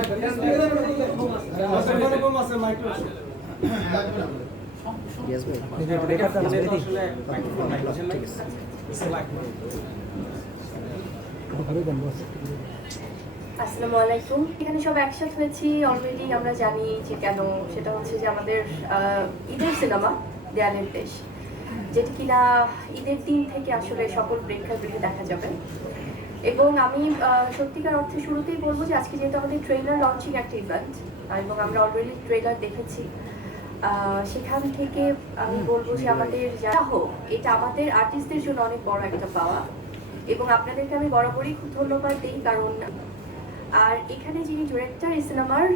আসসালামু আলাইকুম। এখানে সব একসাথে হয়েছি অলরেডি আমরা জানি যে কেন, সেটা হচ্ছে যে আমাদের ঈদের সিনেমা দেয়ালের দেশ, যেটি কিনা ঈদের দিন থেকে আসলে সকল প্রেক্ষাগৃহে দেখা যাবে। এবং আমি সত্যিকার অর্থে শুরুতেই বলবো যে আজকে যেহেতু আমাদের ট্রেলার লঞ্চিং একটা ইভেন্ট এবং আমরা অলরেডি ট্রেলার দেখেছি, সেখান থেকে আমি বলবো যে আমাদের যারা হোক, এটা আমাদের আর্টিস্টদের জন্য অনেক বড় একটা পাওয়া এবং আপনাদেরকে আমি বরাবরই খুব ধন্যবাদ দিই। কারণ আর এখানে যিনি ডিরেক্টর এই সিনেমার,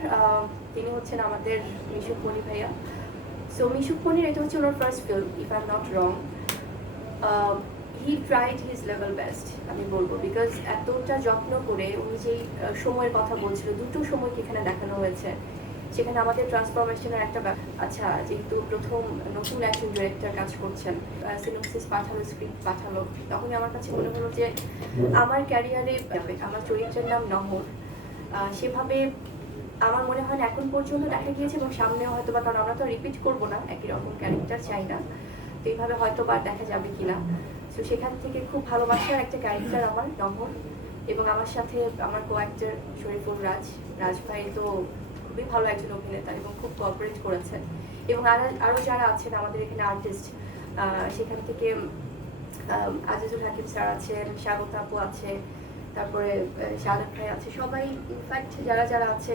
তিনি হচ্ছেন আমাদের মিশুক মনি ভাইয়া। সো মিশুক মনির এটা হচ্ছে ওনার first film, if I am not wrong. He tried his level best আমি বলবো, বিকজ এতটা যত্ন করে উনি যেই সময়ের কথা বলছিল, দুটো সময়কে এখানে দেখানো হয়েছে, সেখানে আমাদের ট্রান্সফরমেশনের একটা আচ্ছা, যেহেতু প্রথম নতুন একজন ডিরেক্টর কাজ করছেন, সিনোপসিস পাঠালো, স্ক্রিপ্ট পাঠালো, তখনই আমার কাছে মনে হলো যে আমার ক্যারিয়ারে আমার চরিত্রের নাম নহর, সেভাবে আমার মনে হয় না এখন পর্যন্ত দেখা গিয়েছে এবং সামনেও হয়তো বা, কারণ আমরা তো রিপিট করবো না, একই রকম ক্যারেক্টার চাই না, তো এইভাবে হয়তো বা দেখা যাবে কিনা। তো সেখান থেকে খুব ভালোবাসার একটা ক্যারেক্টার আমার নহর, এবং আমার সাথে আমার কো অ্যাক্টর শরীফুল রাজ ভাই তো খুবই ভালো একজন অভিনেতা এবং খুব কোঅপারেট করেছেন। এবং আরও যারা আছেন আমাদের এখানে আর্টিস্ট, সেখান থেকে আজিজুল হাকিম স্যার আছেন, স্বাগত আপু আছে, তারপরে শাহাদ ভাই আছে, সবাই ইনফ্যাক্ট যারা যারা আছে,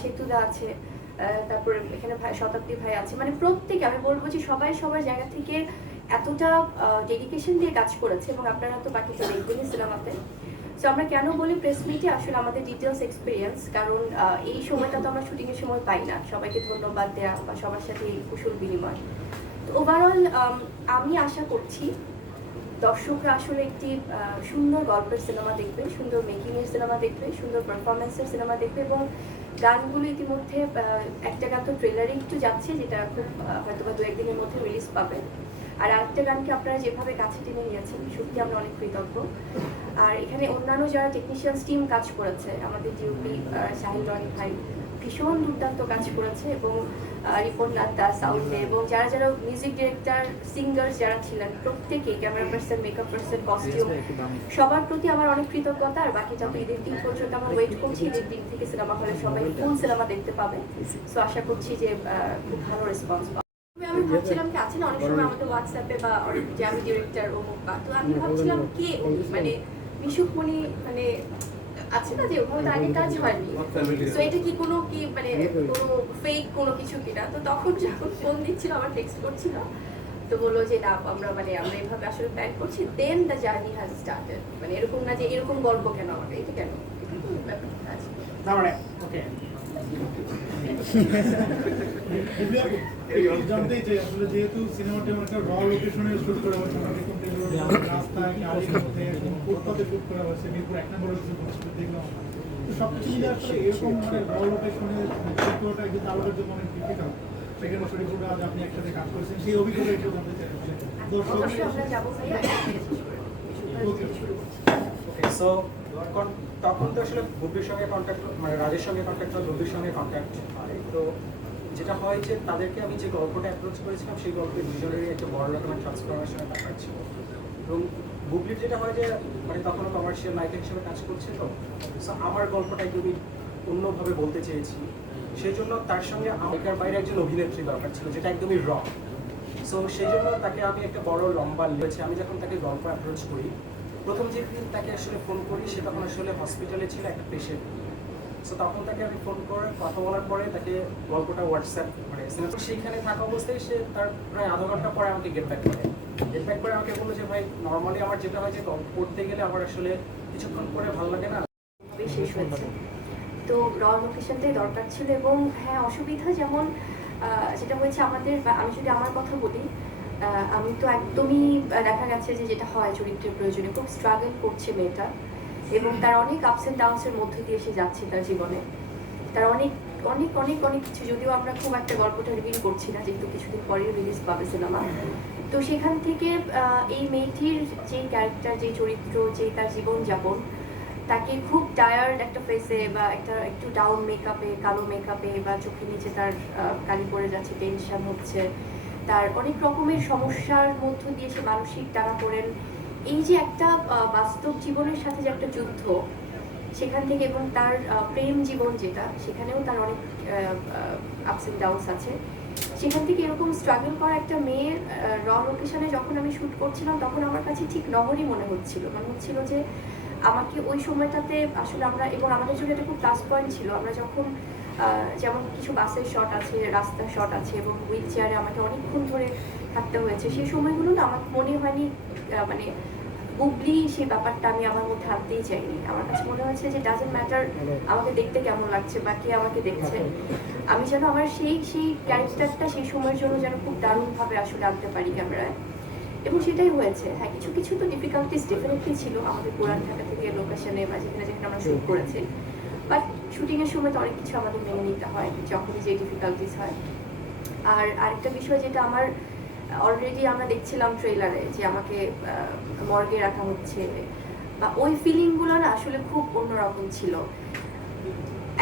সেতুদা আছে, তারপরে এখানে ভাই শতাব্দী ভাই আছে, মানে প্রত্যেকে আমি বলবো যে সবাই সবার জায়গা থেকে এতটা ডেডিকেশন দিয়ে কাজ করেছে। এবং আপনারা তো বাকিটা দেখবেনই সিনেমাতে। সো আমরা কেন বলি প্রেস মিটে আসলে আমাদের ডিটেলস এক্সপিরিয়েন্স, কারণ এই সময়টা তো আমরা শুটিংয়ের সময় পাই না সবাইকে ধন্যবাদ দেওয়া বা সবার সাথে কুশল বিনিময়। তো ওভারঅল আমি আশা করছি দর্শকরা আসলে একটি সুন্দর গল্পের সিনেমা দেখবে, সুন্দর মেকিংয়ের সিনেমা দেখবে, সুন্দর পারফরমেন্সের সিনেমা দেখবে। এবং গানগুলো ইতিমধ্যে একটা গান তো ট্রেলারে একটু যাচ্ছে, যেটা খুব হয়তো বা 2-1 দিনের মধ্যে রিলিজ পাবে। আর আরেকটা গানকে আপনারা যেভাবে কাছে টেনে নিয়েছেন, সত্যি আমরা অনেক কৃতজ্ঞ। আর এখানে অন্যান্য যারা টেকনিশিয়ানস টিম কাজ করেছে, আমাদের ডিউপি শাহিন রনি ভাই ভীষণ দুর্দান্ত কাজ করেছে, এবং রিপন নাদ্দা সাউন্ডে, এবং যারা যারা মিউজিক ডিরেক্টর, সিঙ্গার্স যারা ছিলেন, প্রত্যেকেই, camera person, makeup person, costume, সবার প্রতি আমার অনেক কৃতজ্ঞতা। আর বাকিটা তো ঈদের দিন পর্যন্ত আমরা ওয়েট করছি, ঈদের দিন থেকে সিনেমা হলে সবাই ফুল সিনেমা দেখতে পাবে। সো আশা করছি যে খুব ভালো রেসপন্স পাবে। আমি ভাবছিলাম কি আছে না, অনেক সময় আমাদের হোয়াটসঅ্যাপে বা যে আমি ডিরেক্টর অমুক বা, তো আমি ভাবছিলাম কে মানে মিশুক মনি, মানে আছে না যে ওভাবে আগে কাজ হয়নি, তো এটা কি কোনো কি মানে কোনো ফেক কোনো কিছু কিনা। তো তখন যখন ফোন দিচ্ছিল, আমার টেক্সট করছিল, তো বললো যে না, আমরা এইভাবে আসলে প্ল্যান করছি, দেন দ্য জার্নি হ্যাজ স্টার্টেড। মানে এরকম না যে এরকম গল্প কেন আমাদের, এটা কেন, ব্যাপারটা আছে না মানে ওকে। জানতেই চাই আসলে, যেহেতু সিনেমাটা একটা র লোকেশনে শুট করা হয়েছে, রাস্তায় মধ্যে ফুটপাতে শুট করা হয়েছে, মিরপুর 1 নম্বরে দেখলাম। তো সবকিছু মিলে আসলে এরকম মানে র লোকেশনে শুট করাটা একটু আলাদার জন্য অনেক ডিফিকাল্ট। সেখানে শরীফুল রাজ, আপনি একসাথে কাজ করেছেন, সেই অভিজ্ঞতা একটু জানতে চাই। সো তখন তো আসলে বুবির সঙ্গে কন্ট্যাক্ট, মানে রাজের সঙ্গে কন্ট্যাক্ট হয়, বুবির সঙ্গে কন্ট্যাক্ট হয়। তো যেটা হয় যে তাদেরকে আমি যে গল্পটা অ্যাপ্রোচ করেছিলাম, সেই গল্পের দুজনেরই একটা বড় রকমের ট্রান্সফরমেশনের ব্যাপার ছিল। এবং বুবলির যেটা হয় যে মানে তখনও কমার্শিয়াল নায়িকা হিসেবে কাজ করছে, তো সো আমার গল্পটা একটু অন্যভাবে বলতে চেয়েছি, সেই জন্য তার সঙ্গে আমাদের বাইরে একজন অভিনেত্রী দরকার ছিল, যেটা একদমই র। সো সেই জন্য তাকে আমি একটা বড় লম্বা লিখেছি। আমি যখন তাকে গল্প অ্যাপ্রোচ করি, প্রথম যেদিন তাকে আসলে ফোন করি, সে তখন আসলে হসপিটালে ছিল একটা পেশেন্ট। সো তখন তাকে আমি ফোন করে কথা বলার পরে তাকে গল্পটা হোয়াটসঅ্যাপ মানে সেইখানে থাকা অবস্থায় সে তার প্রায় আধা ঘন্টা পরে আমাকে গেট ব্যাক করে আমাকে বললো যে ভাই, নর্মালি আমার যেটা হয় যে গল্প করতে গেলে আমার আসলে কিছুক্ষণ পরে ভালো লাগে না, শেষ হয়েছে। তো র লোকেশনটাই দরকার ছিল। এবং হ্যাঁ, অসুবিধা যেমন যেটা হয়েছে আমাদের, আমি যদি আমার কথা বলি, আমি তো একদমই দেখা গেছে যে যেটা হয় চরিত্রের প্রয়োজনে খুব স্ট্রাগল করছে মেয়েটা, এবং তার অনেক আপস অ্যান্ড ডাউনসের মধ্যে দিয়ে সে যাচ্ছে তার জীবনে। তার অনেক অনেক অনেক অনেক কিছু, যদিও আমরা খুব একটা গল্পটা রিভিল করছি না, যেহেতু কিছুদিন পরে রিলিজ পাবে সিনেমা। তো সেখান থেকে এই মেয়েটির যে ক্যারেক্টার, যে চরিত্র, যে তার জীবনযাপন, তাকে খুব টায়ার্ড একটা ফেসে বা একটা একটু ডাউন মেকআপে, কালো মেকআপে বা চোখের নিচে তার কালি পড়ে যাচ্ছে, টেনশন হচ্ছে, তার অনেক রকমের সমস্যার মধ্য দিয়ে সে মানসিক টানাপোড়েন, এই যে একটা বাস্তব জীবনের সাথে যে একটা যুদ্ধ, সেখান থেকে, এবং তার প্রেম জীবন যেটা, সেখানেও তার অনেক আপস অ্যান্ড ডাউনস আছে, সেখান থেকে এরকম স্ট্রাগল করা একটা মেয়ের র লোকেশনে যখন আমি শ্যুট করছিলাম, তখন আমার কাছে ঠিক নহরই মনে হচ্ছিল যে আমাকে ওই সময়টাতে আসলে আমরা, এবং আমাদের জন্য এটা খুব প্লাস পয়েন্ট ছিল, আমরা যখন যেমন কিছু বাসের শট আছে, রাস্তার শট আছে, এবং হুইল চেয়ারে আমাকে অনেকক্ষণ ধরে থাকতে হয়েছে, সেই সময়গুলো না আমার মনে হয়নি মানে বুবলি সেই ব্যাপারটা আমি আমার মধ্যে আনতেই চাইনি। আমার কাছে মনে হয়েছে যে ডাজেন্ট ম্যাটার আমাকে দেখতে কেমন লাগছে বা কে আমাকে দেখছে, আমি যেন আমার সেই ক্যারেক্টারটা সেই সময়ের জন্য যেন খুব দারুণভাবে আসলে আনতে পারি ক্যামেরায়, এবং সেটাই হয়েছে। হ্যাঁ, কিছু তো ডিফিকাল্টিস ডেফিনেটলি ছিল আমাদের পুরান ঢাকা থেকে লোকেশনে বা যেখানে আমরা শ্যুট করেছি, বাট শুটিংয়ের সময় তো অনেক কিছু আমাদের মেনে নিতে হয় যখনই যে ডিফিকাল্টিস হয়। আর আরেকটা বিষয় যেটা আমার অলরেডি আমরা দেখছিলাম ট্রেলারে, যে আমাকে মর্গে রাখা হচ্ছে, বা ওই ফিলিংগুলো না আসলে খুব অন্যরকম ছিল।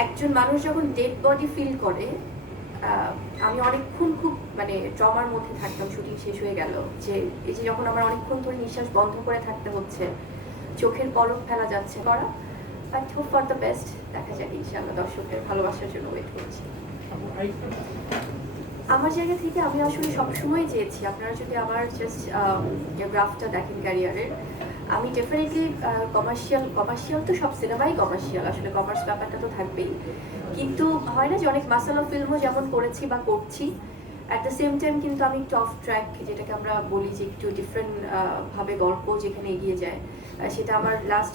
একজন মানুষ যখন ডেড বডি ফিল করে, আমি অনেকক্ষণ খুব মানে ট্রমার মধ্যে থাকতাম, শুটিং শেষ হয়ে গেল, যে এই যে যখন আমার অনেকক্ষণ ধরে নিঃশ্বাস বন্ধ করে থাকতে হচ্ছে, চোখের পলক ফেলা যাচ্ছে করা, but hope for the best, দেখা যাক ইনশাআল্লাহ, দর্শকের ভালোবাসার জন্য ওয়েট করছি। আমার জায়গা থেকে আমি আসলে সবসময় চেয়েছি, আপনারা যদি আমার জাস্ট গ্রাফটা দেখেন ক্যারিয়ারের, আমি ডেফিনেটলি কমার্শিয়াল তো সব সিনেমাই কমার্শিয়াল, আসলে কমার্স ব্যাপারটা তো থাকবেই, কিন্তু হয় না যে অনেক মাসালা ফিল্মও যেমন করেছি বা করছি, অ্যাট দ্য সেম টাইম কিন্তু আমি একটু অফ ট্র্যাক, যেটাকে আমরা বলি যে একটু ডিফারেন্ট ভাবে গল্প যেখানে এগিয়ে যায়, সেটা আমার লাস্ট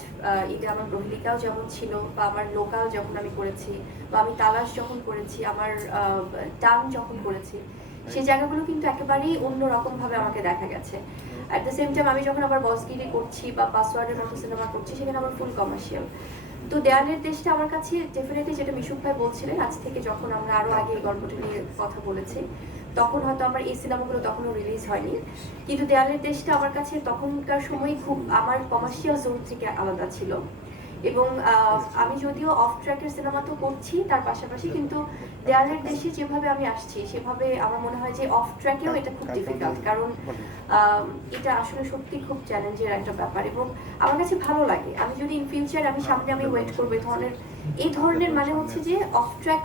ঈদে আমার প্রহেলিকাও যেমন ছিল, বা আমার লোকাল যখন আমি করেছি, বা আমি তালাশ যখন করেছি, আমার টান যখন করেছি, সেই জায়গাগুলো কিন্তু একেবারেই অন্যরকম ভাবে আমাকে দেখা গেছে। অ্যাট দ্য সেম টাইম আমি যখন আবার বসগিরি করছি বা পাসওয়ার্ডের মতো সিনেমা করছি, সেখানে আমার ফুল কমার্শিয়াল। তো দেয়ালের দেশটা আমার কাছে ডেফিনেটলি, যেটা মিশুক ভাই বলছিলেন আজ থেকে, যখন আমরা আরো আগে এই গল্পটা নিয়ে কথা বলেছি, তখন হয়তো আমার এই সিনেমাগুলো তখনও রিলিজ হয়নি, কিন্তু দেয়ালের দেশটা আমার কাছে তখনকার সময় খুব আমার কমার্শিয়াল জোন থেকে আলাদা ছিল। এবং আমি যদিও অফ ট্র্যাকের সিনেমা তো করছি তার পাশাপাশি, কিন্তু দেয়ালের দেশে যেভাবে আমি আসছি, সেভাবে আমার মনে হয় যে অফ ট্র্যাকেও এটা খুব ডিফিকাল্ট, কারণ এটা আসলে সত্যি খুব চ্যালেঞ্জের একটা ব্যাপার, এবং আমার কাছে ভালো লাগে। আমি যদি ইন ফিউচার আমি ওয়েট করবো এই ধরনের মানে হচ্ছে যে অফ ট্র্যাক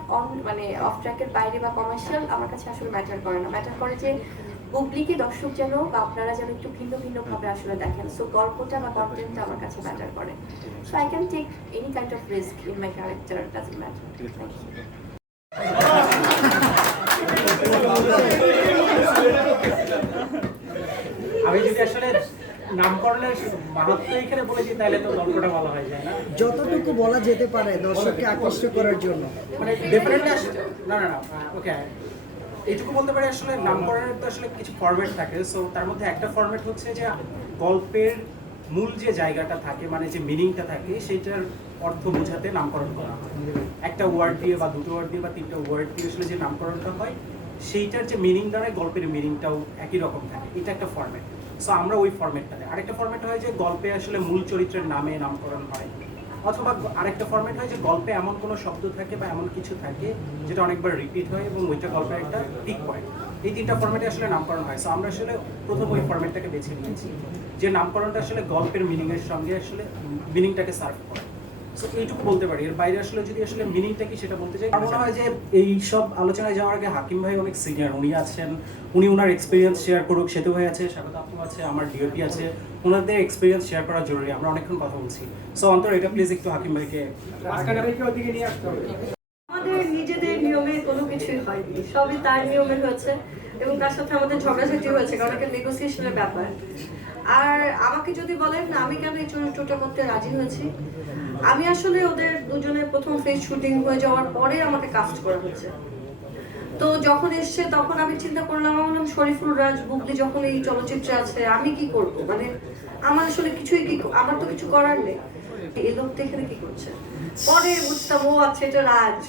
মানে অফ ট্র্যাকের বাইরে বা কমার্শিয়াল আমার কাছে আসলে ম্যাটার করে না, ম্যাটার করে যে বুবলিকে দর্শক যেন বা আপনারা যেন একটু ভিন্ন ভাবে আসলে দেখেন, সো গল্পটা বা কন্টেন্টটা আমার কাছে ম্যাটার করে, so I can take any kind of risk in my character, doesn't matter. Thank you. আমি যদি আসলে নামকরণের মাহাত্ম্য এখানে বলে দিই, তাহলে তো গল্পটা ভালো হয়ে যায় না। যতটুকু বলা যেতে পারে দর্শককে আকর্ষিত করার জন্য, মানে ডেফিনেটলি না ওকে, এইটুকু বলতে পারি আসলে নামকরণের তো আসলে কিছু ফরম্যাট থাকে। সো তার মধ্যে একটা ফরম্যাট হচ্ছে যে গল্পের মূল যে জায়গাটা থাকে, মানে যে মিনিংটা থাকে, সেইটার অর্থ বোঝাতে নামকরণ করা হয়। একটা ওয়ার্ড দিয়ে বা দুটো ওয়ার্ড দিয়ে বা তিনটা ওয়ার্ড দিয়ে আসলে যে নামকরণটা হয়, সেইটার যে মিনিং দ্বারা গল্পের মিনিংটাও একই রকম থাকে। এটা একটা ফরম্যাট। সো আমরা ওই ফরম্যাটটাতে, আরেকটা ফরম্যাট হয় যে গল্পে আসলে মূল চরিত্রের নামে নামকরণ হয়, অথবা আরেকটা ফরম্যাট হয় যে গল্পে এমন কোনো শব্দ থাকে বা এমন কিছু থাকে যেটা অনেকবার রিপিট হয় এবং ওইটা গল্পের একটা পিক পয়েন্ট। এই তিনটা ফরম্যাটে আসলে নামকরণ হয়। সো আমরা আসলে প্রথম ওই ফরম্যাটটাকে বেছে নিয়েছি, যে নামকরণটা আসলে গল্পের মিনিংয়ের সঙ্গে আসলে মিনিংটাকে সার্ভ করে। সো এইটুকু বলতে পারি, এর বাইরে আসলে যদি আসলে মিনিংটা কি সেটা বলতে চাই। আমার মনে হয় যে এই সব আলোচনায় যাওয়ার আগে হাকিম ভাই অনেক সিনিয়র, উনি আছেন, উনি ওনার এক্সপিরিয়েন্স শেয়ার করুক। সেতু ভাই আছে, স্বাগত আপু আছে, আমার ডিওপি আছে, ওনাদের এক্সপিরিয়েন্স শেয়ার করা জরুরি। আমরা অনেকক্ষণ কথা বলছি। সো অন্তর, এটা প্লিজ একটু হাকিম ভাইকে ওদিকে নিয়ে আসতে হবে। আমাদের নিজেদের নিয়মে কোনো কিছুই হয়নি, সবই তার নিয়মে হয়েছে, এবং তার সাথে আমাদের ঝগড়াঝাটি হয়েছে, কারণ একটা নেগোসিয়েশনের ব্যাপার। আর আমাকে যদি বলেন আমি কেন এই চরিত্রটা করতে রাজি হয়েছি, আমি আসলে ওদের দুজনের প্রথম ফেজ শুটিং হয়ে যাওয়ার পরে আমাকে কাস্ট করা হয়েছে। তো যখন এসছে তখন আমি চিন্তা করলাম, আমার নাম শরীফুল রাজ, বুবলি যখন এই চলচ্চিত্রে আছে, আমি কি করব, মানে আমার আসলে আমার তো কিছু করার নেই। এই লোকটা এখানে কি করছে, পরে বুঝতাম ও আচ্ছা এটা রাজ।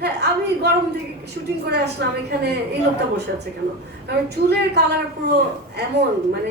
হ্যাঁ, আমি গরম থেকে শুটিং করে আসলাম, এখানে এই লোকটা বসে আছে কেন, কারণ চুলের কালার পুরো এমন, মানে